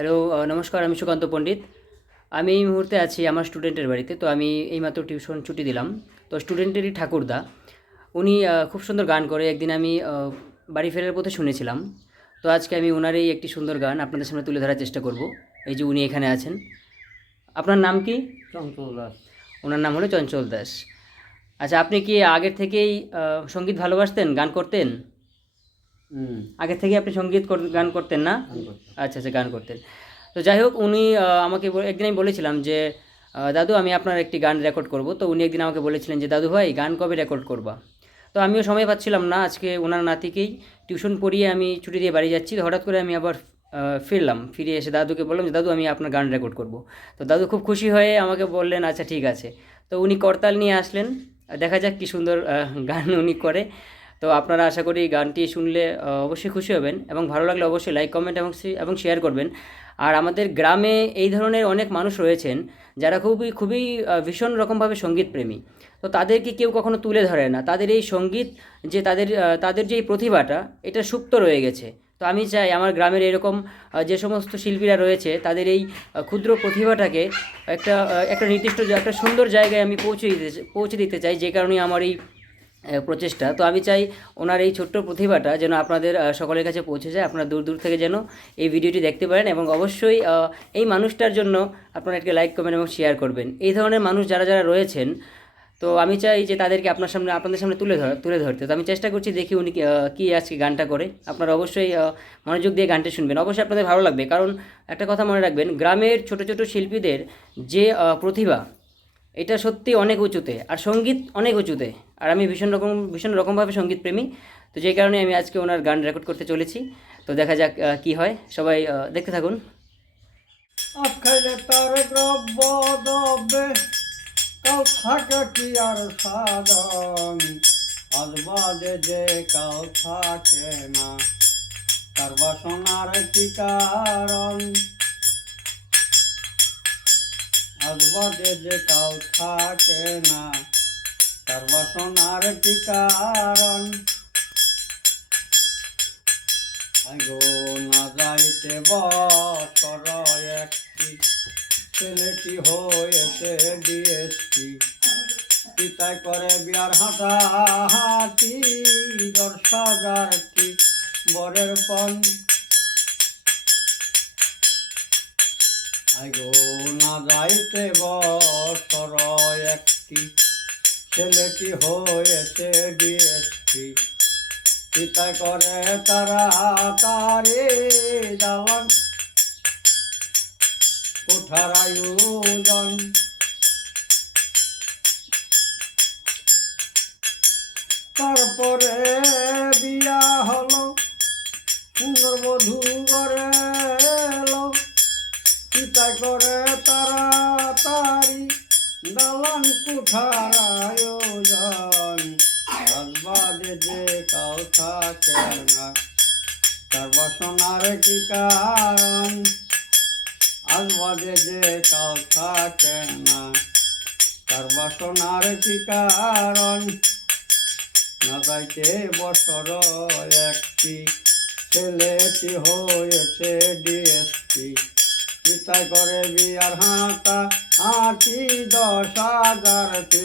Hello, নমস্কার। আমি সুকান্ত পণ্ডিত। আমি এই মুহূর্তে আছি আমার স্টুডেন্টের বাড়িতে। তো আমি এইমাত্র টিউশন ছুটি দিলাম। তো স্টুডেন্টেরই ঠাকুরদা, উনি খুব সুন্দর গান করে। একদিন আমি বাড়ি ফেরার পথে শুনেছিলাম। তো আজকে আমি ওনারই একটি সুন্দর গান আপনাদের সামনে তুলে ধরার চেষ্টা করব। এই যে উনি এখানে আছেন। আপনার নাম কি? চঞ্চল দাস। ওনার নাম হলো চঞ্চল দাস। আচ্ছা, আপনি কি আগের থেকেই সঙ্গীত ভালোবাসতেন, গান করতেন? আগের থেকে আপনি সঙ্গীত গান করতেন না? গান করতাম। আচ্ছা আচ্ছা, গান করতেন। তো যাই হোক, উনি আমাকে একদিন আমি বলেছিলাম যে দাদু, আমি আপনার একটি গান রেকর্ড করব। তো উনি একদিন আমাকে বলেছিলেন যে দাদু ভাই, গান কবে রেকর্ড করবা? তো আমিও সময় পাচ্ছিলাম না। আজকে ওনার নাতিকেই টিউশন পড়িয়ে আমি ছুটি দিয়ে বাড়ি যাচ্ছি। তো হঠাৎ করে আমি আবার ফিরলাম। ফিরে এসে দাদুকে বললাম যে দাদু, আমি আপনার গান রেকর্ড করব। তো দাদু খুব খুশি হয়ে আমাকে বললেন আচ্ছা ঠিক আছে। তো উনি করতাল নিয়ে আসলেন। দেখা যাক কী সুন্দর গান উনি করে। তো আপনারা আশা করি গানটি শুনলে অবশ্যই খুশি হবেন, এবং ভালো লাগলে অবশ্যই লাইক, কমেন্ট এবং শেয়ার করবেন। আর আমাদের গ্রামে এই ধরনের অনেক মানুষ রয়েছেন যারা খুবই খুবই ভীষণ রকমভাবে সঙ্গীত প্রেমী। তো তাদেরকে কেউ কখনো তুলে ধরে না। তাদের এই সঙ্গীত, যে তাদের যে এই প্রতিভাটা, এটা সুপ্ত রয়ে গেছে। তো আমি চাই আমার গ্রামের এরকম যে সমস্ত শিল্পীরা রয়েছে, তাদের এই ক্ষুদ্র প্রতিভাটাকে একটা নির্দিষ্ট একটা সুন্দর জায়গায় আমি পৌঁছে দিতে চাই। যে কারণে আমার এই প্রচেষ্টা। তো আমি চাই ওনার এই ছোট্ট প্রতিভাটা যেন আপনাদের সকলের কাছে পৌঁছে যায়। আপনারা দূর দূর থেকে যেন এই ভিডিওটি দেখতে পারেন, এবং অবশ্যই এই মানুষটার জন্য আপনারা একটি লাইক, কমেন্ট এবং শেয়ার করবেন। এই ধরনের মানুষ যারা যারা রয়েছেন, তো আমি চাই যে তাদেরকে আপনাদের সামনে তুলে ধরতে। তো আমি চেষ্টা করছি, দেখি উনি কি আজকে গানটা করে। আপনারা অবশ্যই মনোযোগ দিয়ে গানটি শুনবেন। অবশ্যই আপনাদের ভালো লাগবে, কারণ একটা কথা মনে রাখবেন, গ্রামের ছোট ছোট শিল্পীদের যে প্রতিভা, এটা সত্যি অনেক উঁচুতে, আর সঙ্গীত অনেক উঁচুতে। আর আমি ভীষণ রকমভাবে সঙ্গীত প্রেমী। তো যে কারণে আমি আজকে ওনার গান রেকর্ড করতে চলেছি। তো দেখা যাক কি হয়। সবাই দেখতে থাকুন। আখাইলে তার দ্রব্য দ্রব্যে কাল থাকে কি আর সাধন, আজ বাদে যে কাল থাকে না, তার বাসনার কি কারণ? আজ বাদে যে কাল থাকে না, তার বাসনার কি কারণ? আগো না যাইতে বছর একটি, ছেলেটি হয়েছে ডিএসপি, পিতাই করে বিয়ার হাঁটাহাঁটি, 10,000টি বরের পণ। আগো না যাইতে বছর একটি, ছেলেটি হয়েছে ডিএসপি, পিতাই করে তারা তারে দাওয়ান কোঠার আয়োজন। তারপরে বিয়া হলো, সুন্দর বধূ ঘরে এলো, পিতাই করে তারা তারি দালান কোঠার আয়োজন। আজ বাদে যে কাল থাকে না, তার বাসনার কি কারণ? আজ বাদে যে কাল থাকে না, তার বাসনার কি কারণ? না যাইতে বছর একটি, ছেলেটি হয়েছে ডিএসপি, পিতাই করে বিয়ার হাঁটা হাঁটি, 10,000টি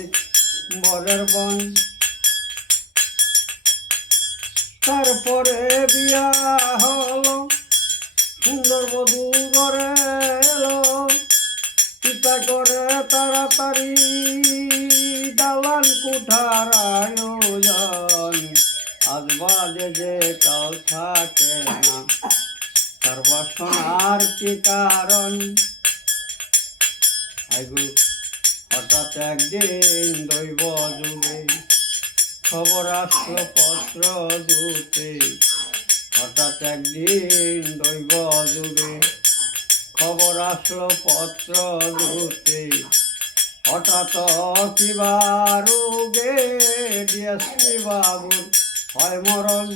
বরের বন। তারপরে বিয়া হলো, সুন্দর বধূ ঘরে এলো, পিতা করে তাড়াতাড়ি দালান কোঠার আয়োজন। আজ বাদে যে কাল থাকে না, তার বাসনার কি কারণ? আইগু হঠাৎ একদিন দৈব যুগে খবর আসলো পত্র দূতে, হঠাৎ একদিন দৈব যুগে খবর আসলো পত্র দূতে, হঠাৎ কিবা রোগে ডিএসপি বাবুর হয় মরণ।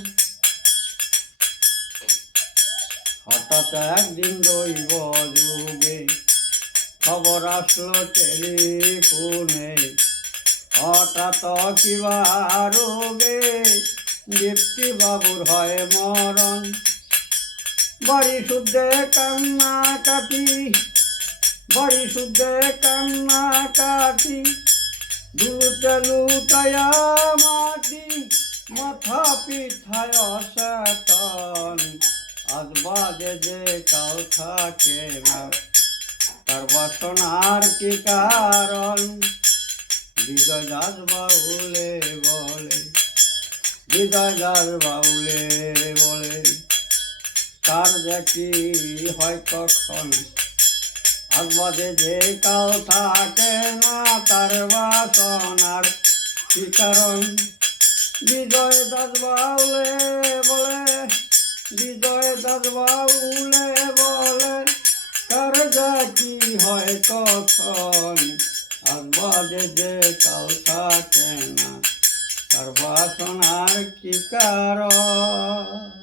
হঠাৎ একদিন দৈব যুগে খবর আসলো টেলিফোনে, হঠাৎ কিবা রোগে দীপ্তি বাবুর হয় মরণ। বাড়ি শুদ্ধে কান্না কাটি বাড়ি শুদ্ধে কান্না কাটি দুলুতে লুটায়া মাটি মাথা পিঠায় অসেতন আজ বাদে যে কাল থাকে না তার বাসনার কি কারণ বিজয় দাস বাউলে বলে বিজয় দাস বাউলে বলে তার যে কি হয় কখন আজ বাদে যে কাল থাকে না তার বাসনার কি কারণ বিজয় দাস বাউলে বলে বিজয় দাস বাউলে বলে কার যা কি হয় কখন আজ বাদে যে কাল থাকে না তার বাসনার কি কারণ।